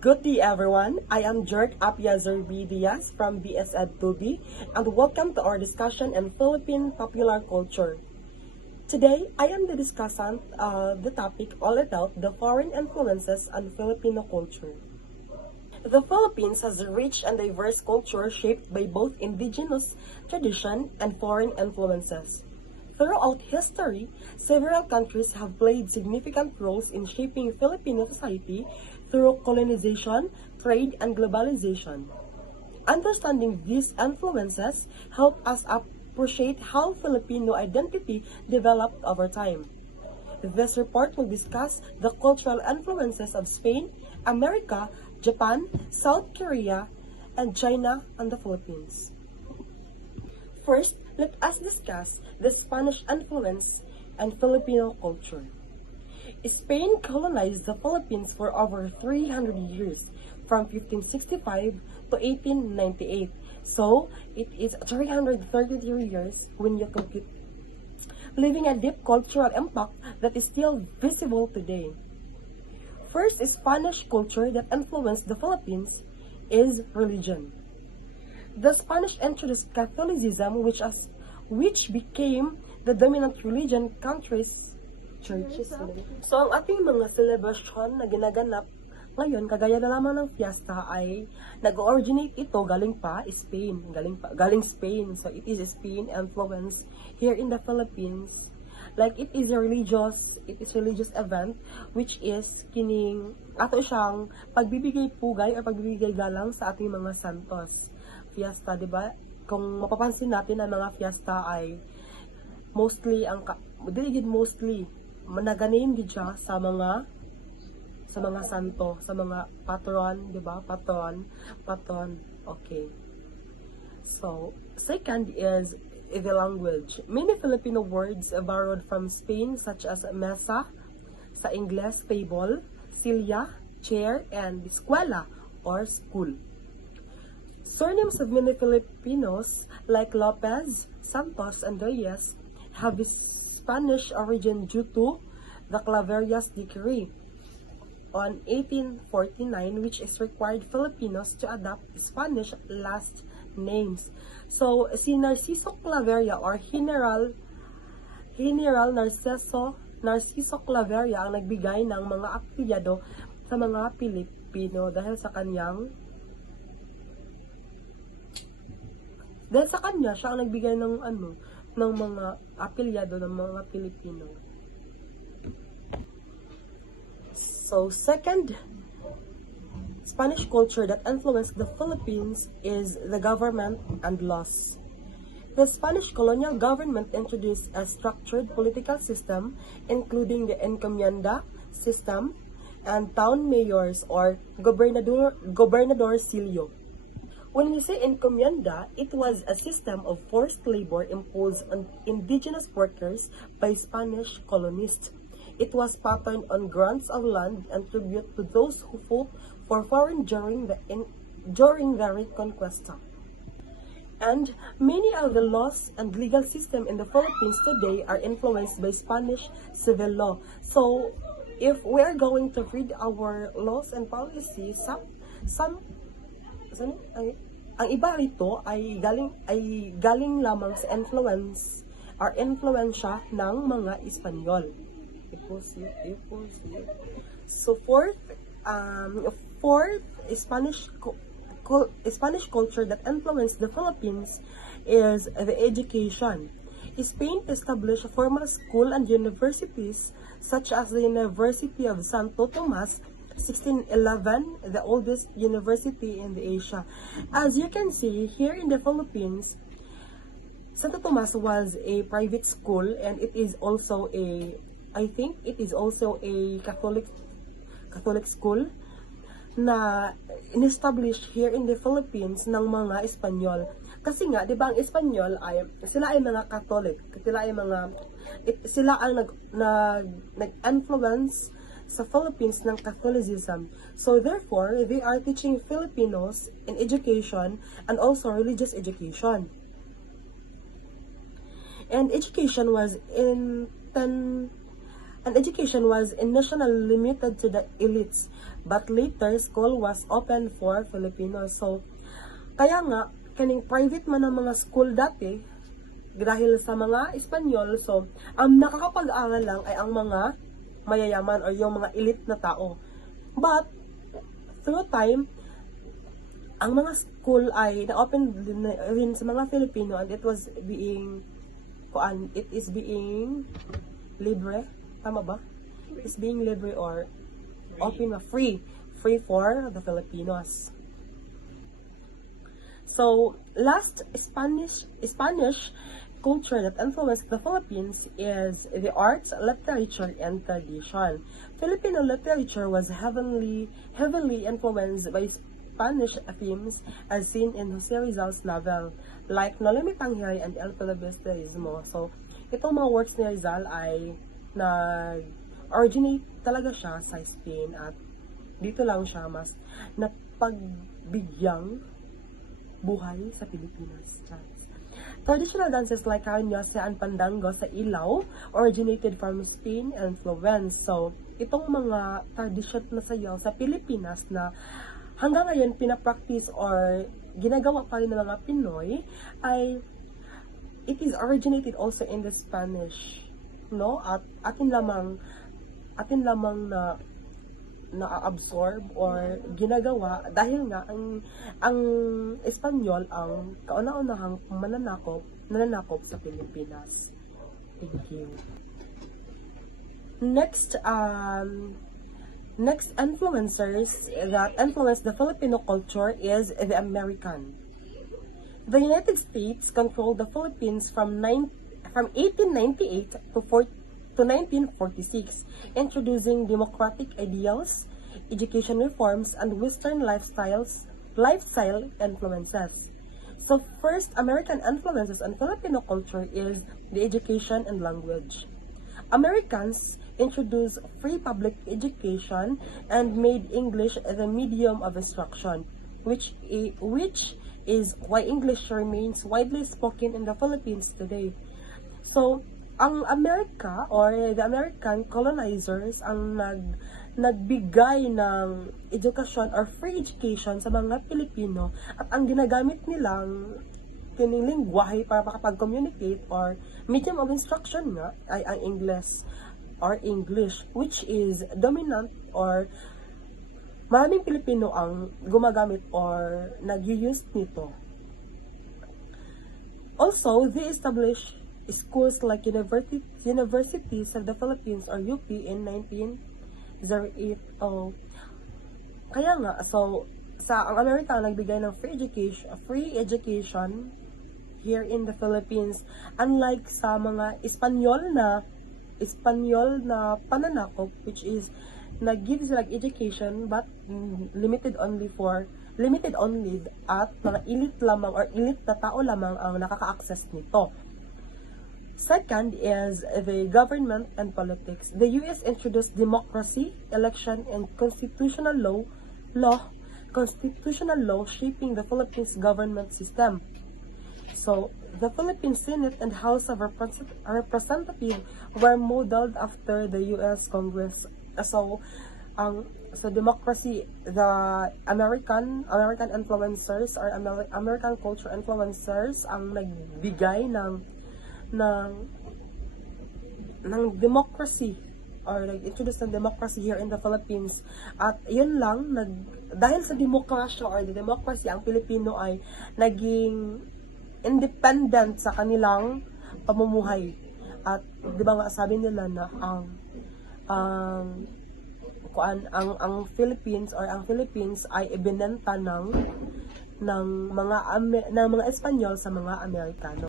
Good day everyone, I am Jerk Apia Zerbi Diaz from BS Ed 2B and welcome to our discussion on Philippine popular culture. Today, I am the discussant of the topic all about the foreign influences on Filipino culture. The Philippines has a rich and diverse culture shaped by both indigenous tradition and foreign influences. Throughout history, several countries have played significant roles in shaping Filipino society through colonization, trade, and globalization. Understanding these influences help us appreciate how Filipino identity developed over time. This report will discuss the cultural influences of Spain, America, Japan, South Korea, and China on the Philippines. First, let us discuss the Spanish influence on Filipino culture. Spain colonized the Philippines for over 300 years, from 1565 to 1898. So, it is 333 years when you compute, leaving a deep cultural impact that is still visible today. First Spanish culture that influenced the Philippines is religion. The Spanish introduced Catholicism, which became the dominant religion countries' churches. So, ang ating mga celebration na ginaganap ngayon, kagaya na lamang ng fiesta, ay nag-originate ito galing Spain. Galing Spain. So, it is Spain influence here in the Philippines. Like, it is religious event, which is kining, ato siyang pagbibigay pugay or pagbibigay galang sa ating mga santos. Fiesta, di ba? Kung mapapansin natin ang mga fiesta ay mostly managanin gid siya sa mga santo, sa mga patron, di ba? Patron. Okay. So, second is the language. Many Filipino words borrowed from Spain such as mesa, sa Ingles table, silla, chair, and escuela or school. Surnames of many Filipinos like Lopez, Santos, and Reyes have a Spanish origin due to the Claverias Decree on 1849, which is required Filipinos to adopt Spanish last names. So, si Narciso Claveria or General Narciso Claveria ang nagbigay ng mga apelyado sa mga Pilipino dahil sa kanya siya ang nagbigay ng mga apelyado ng mga Pilipino. So, second Spanish culture that influenced the Philippines is the government and laws. The Spanish colonial government introduced a structured political system, including the encomienda system and town mayors or gobernadorcillo. When we say encomienda, it was a system of forced labor imposed on indigenous workers by Spanish colonists. It was patterned on grants of land and tribute to those who fought for foreign during the Reconquista. And many of the laws and legal system in the Philippines today are influenced by Spanish civil law. So, if we are going to read our laws and policies, ang iba rito ay galing lamang sa influensya ng mga Espanyol. So fourth Spanish culture that influenced the Philippines is the education. Spain established formal school and universities such as the University of Santo Tomas, 1611, the oldest university in Asia. As you can see, here in the Philippines, Santo Tomas was a private school and it is also a Catholic school na in-establish here in the Philippines ng mga Espanyol. Kasi nga, 'di ba, ang Espanyol sila ay mga Catholic. Sila ang nag-influence sa Philippines ng Catholicism. So therefore, they are teaching Filipinos in education and also religious education. And education was and education was initially limited to the elites, but later school was open for Filipinos. So, kaya nga, kaning private man ang mga school dati, dahil sa mga Espanyol, so, ang nakakapag-aral lang ay ang mga mayayaman or yung mga elite na tao. But, through time, ang mga school ay na-open rin sa mga Filipino, and it is being libre, tama ba? It's being libre or open, free for the Filipinos. So, last Spanish culture that influenced the Philippines is the arts, literature, and tradition. Filipino literature was heavily influenced by Spanish themes as seen in Jose Rizal's novel, like Noli Me Tangere and El Filibusterismo. So, itong mga works ni Rizal ay nag-originate talaga siya sa Spain, at dito lang siya mas napagbigyang buhay sa Pilipinas. Traditional dances like Carinyosa and Pandango sa Ilaw originated from Spain and influence. So, itong mga tradition na sayaw sa Pilipinas na hanggang ngayon pinapractice or ginagawa pa rin ng mga Pinoy ay it is originated also in the Spanish, no? At atin lamang na-absorb or ginagawa dahil nga ang Espanyol ang kauna-unahang nananakop sa Pilipinas. Thank you. Next influencers that influenced the Filipino culture is the American. The United States controlled the Philippines from 1898 to 1946, introducing democratic ideals, education reforms, and Western lifestyle influences. So first, American influences on Filipino culture is the education and language. Americans introduced free public education and made English the medium of instruction, which is why English remains widely spoken in the Philippines today. So, ang Amerika or the American colonizers ang nagbigay ng edukasyon or free education sa mga Pilipino, at ang ginagamit nilang kining lingwahe para makapag-communicate or medium of instruction nga ay ang English, which is dominant or maraming Pilipino ang gumagamit or nag-use nito. Also, they established schools like Universities of the Philippines or UP in 1908. Kaya nga, so ang Amerika nagbigay ng free education here in the Philippines, unlike sa mga Espanyol na pananakop, which is nag-give sila education but limited only at mga elite lamang or elite na tao lamang ang nakaka-access nito. Second is the government and politics. The U.S. introduced democracy, election, and constitutional law shaping the Philippines government system. So, the Philippine Senate and House of Representatives were modeled after the U.S. Congress. So democracy, the American influencers or American culture influencers ang nagbigay ng democracy or nag-introduce ng democracy here in the Philippines. At yun lang, dahil sa demokrasya or the democracy, ang Pilipino ay naging independent sa kanilang pamumuhay. At di ba nga sabi nila na ang Philippines or ang Philippines ay ibinenta ng mga Espanyol sa mga Amerikano.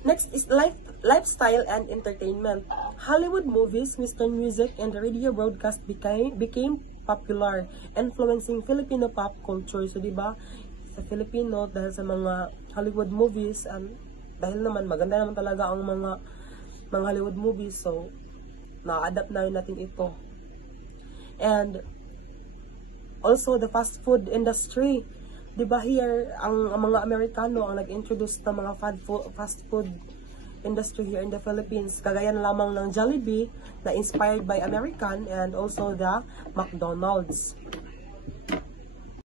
Next is lifestyle and entertainment. Hollywood movies, Western music, and radio broadcast became popular, influencing Filipino pop culture. So, di ba, sa Filipino, dahil sa mga Hollywood movies, dahil naman, maganda naman talaga ang mga Hollywood movies, so, na-adapt na rin natin ito. And, also, the fast food industry. Diba here, ang mga Amerikano ang nag-introduce ng mga fast food industry here in the Philippines. Kagaya na lamang ng Jollibee na inspired by American and also the McDonald's.